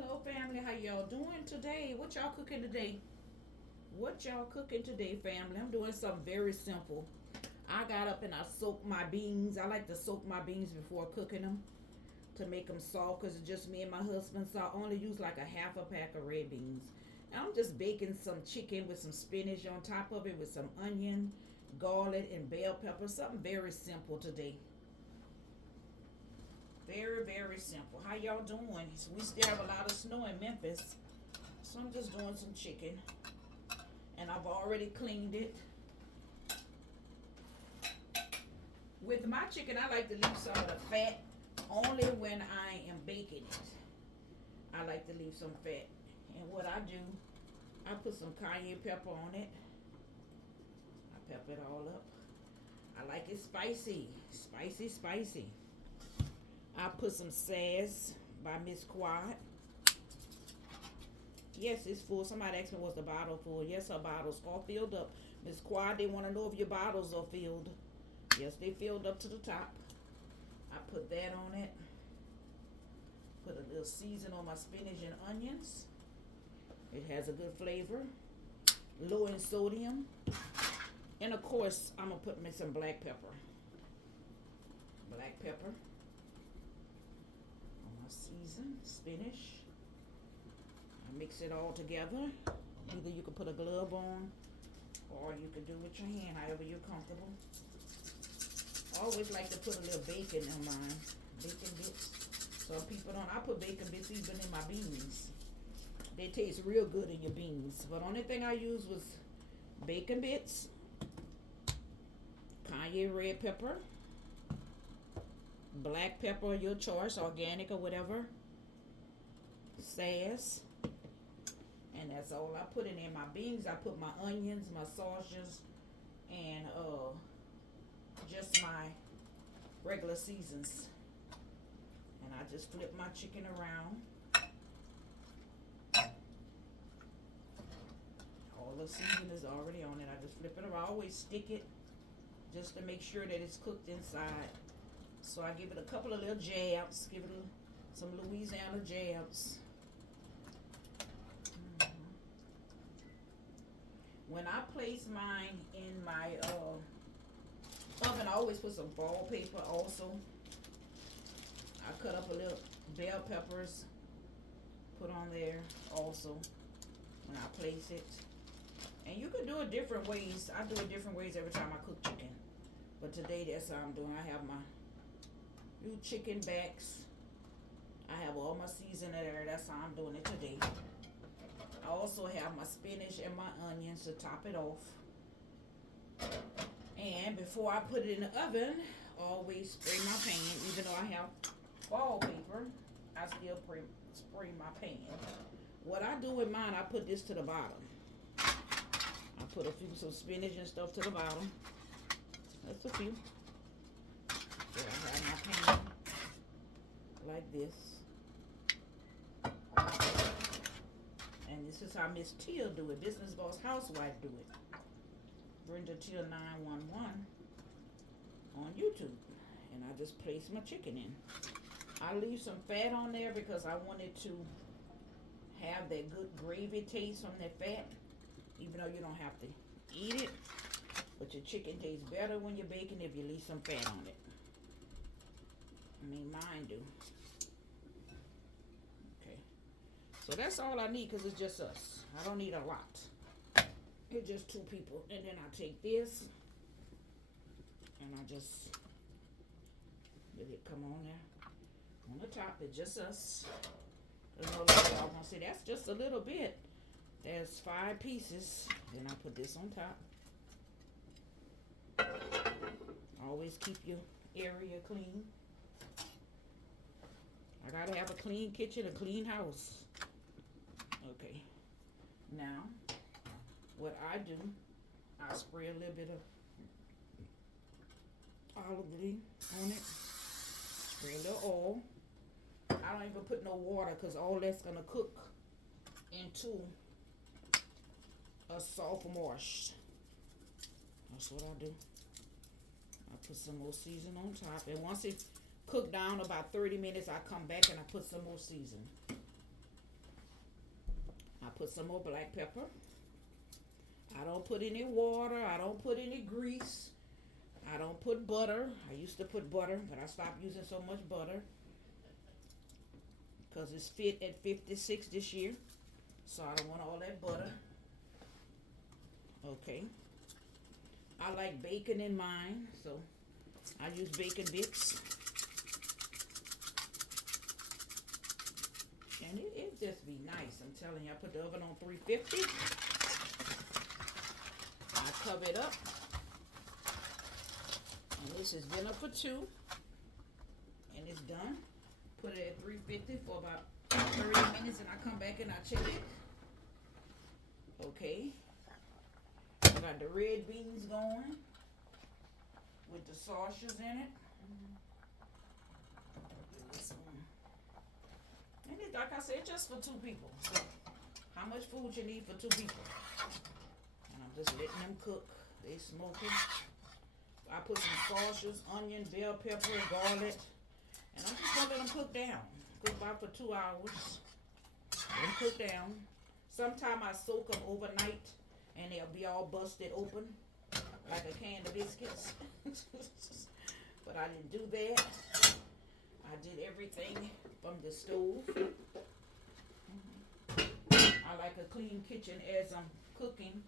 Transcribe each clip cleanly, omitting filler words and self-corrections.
Hello, family. How y'all doing today? What y'all cooking today? What y'all cooking today, family? I'm doing something very simple. I got up and I soaked my beans. I like to soak my beans before cooking them to make them soft because it's just me and my husband. So I only use like a half a pack of red beans. And I'm just baking some chicken with some spinach on top of it with some onion, garlic, and bell pepper. Something very simple today. Very, very simple. How y'all doing? We still have a lot of snow in Memphis. So I'm just doing some chicken. And I've already cleaned it. With my chicken, I like to leave some of the fat only when I am baking it. I like to leave some fat. And what I do, I put some cayenne pepper on it. I pepper it all up. I like it spicy. Spicy, spicy. I put some sass by Miss Quad. Yes, it's full. Somebody asked me, was the bottle full? Yes, her bottles are filled up. Miss Quad, they want to know if your bottles are filled. Yes, they filled up to the top. I put that on it. Put a little season on my spinach and onions. It has a good flavor. Low in sodium. And of course, I'm going to put me some black pepper. Black pepper. On my seasoned spinach. I mix it all together. Either you can put a glove on or you can do it with your hand, however you're comfortable. I always like to put a little bacon in mine. Bacon bits. Some people don't. I put bacon bits even in my beans. They taste real good in your beans. But only thing I used was bacon bits, cayenne red pepper, black pepper, your choice, organic or whatever, sass, and that's all I put in there. My beans, I put my onions, my sausages, and just my regular seasons. And I just flip my chicken around. All the seasoning is already on it. I just flip it around. I always stick it just to make sure that it's cooked inside. So I give it a couple of little jabs. Give it some Louisiana jabs. When I place mine in my oven, I always put some foil paper also. I cut up a little bell peppers, put on there also when I place it. And you can do it different ways. I do it different ways every time I cook chicken. But today that's how I'm doing. I have my new chicken backs. I have all my seasoning there. That's how I'm doing it today. I also have my spinach and my onions to top it off. And before I put it in the oven, I always spray my pan. Even though I have foil paper, I still spray my pan. What I do with mine, I put this to the bottom. I put some spinach and stuff to the bottom. That's a few. So I have my pan like this. And this is how Miss Tia do it. Business Boss Housewife do it. Brenda Tia 911 on YouTube. And I just place my chicken in. I leave some fat on there because I wanted to have that good gravy taste from that fat. Even though you don't have to eat it. But your chicken tastes better when you're baking if you leave some fat on it. I mean, mine do. Okay. So that's all I need because it's just us. I don't need a lot. It's just two people. And then I take this. And I just let it come on there. On the top, it's just us. There's no lot y'all gonna say, that's just a little bit. There's 5 pieces. Then I put this on top. Always keep your area clean. I gotta have a clean kitchen, a clean house. Okay. Now, what I do, I spray a little bit of olive oil on it. Spray a little oil. I don't even put no water because all that's gonna cook into a soft mush. That's what I do. I put some more season on top. And once it cooked down about 30 minutes, I come back and I put some more season. put some more black pepper. I don't put any water. I don't put any grease. I don't put butter. I used to put butter, but I stopped using so much butter because it's fit at 56 this year. So I don't want all that butter. Okay. I like bacon in mine, so I use bacon bits. And it just be nice. I'm telling you, I put the oven on 350. I cover it up. And this is dinner for two. And it's done. Put it at 350 for about 30 minutes and I come back and I check it. Okay. I got the red beans going with the sausages in it. This one. And it, like I said, just for two people. So how much food you need for two people? And I'm just letting them cook. They smoking. I put some sausages, onion, bell pepper, and garlic. And I'm just gonna let them cook down. Cook about for 2 hours. Let them cook down. Sometimes I soak them overnight and they'll be all busted open like a can of biscuits. But I didn't do that. I did everything from the stove. I like a clean kitchen as I'm cooking.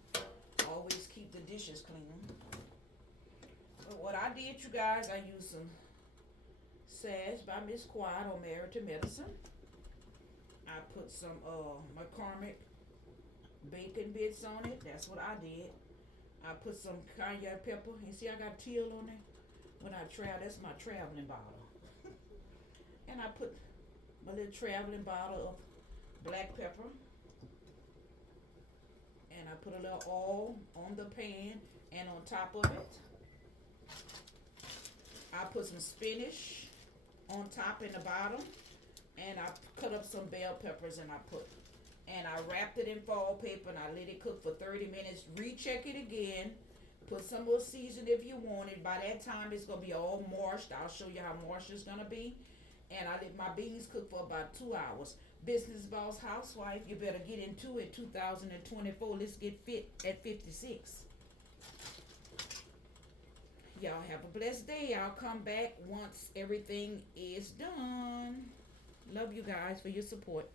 Always keep the dishes clean. But what I did, you guys, I used some Sash by Miss Quiet on Married to Medicine. I put some McCormick bacon bits on it. That's what I did. I put some cayenne pepper. You see I got teal on it? When I travel, that's my traveling bottle. And I put my little traveling bottle of black pepper. And I put a little oil on the pan and on top of it. I put some spinach on top and the bottom. And I cut up some bell peppers and I wrapped it in foil paper and I let it cook for 30 minutes. Recheck it again. Put some more season if you want it. By that time it's gonna be all moist. I'll show you how moist it's gonna be. And I let my beans cook for about 2 hours. Business boss housewife, you better get into it. 2024, let's get fit at 56. Y'all have a blessed day. I'll come back once everything is done. Love you guys for your support.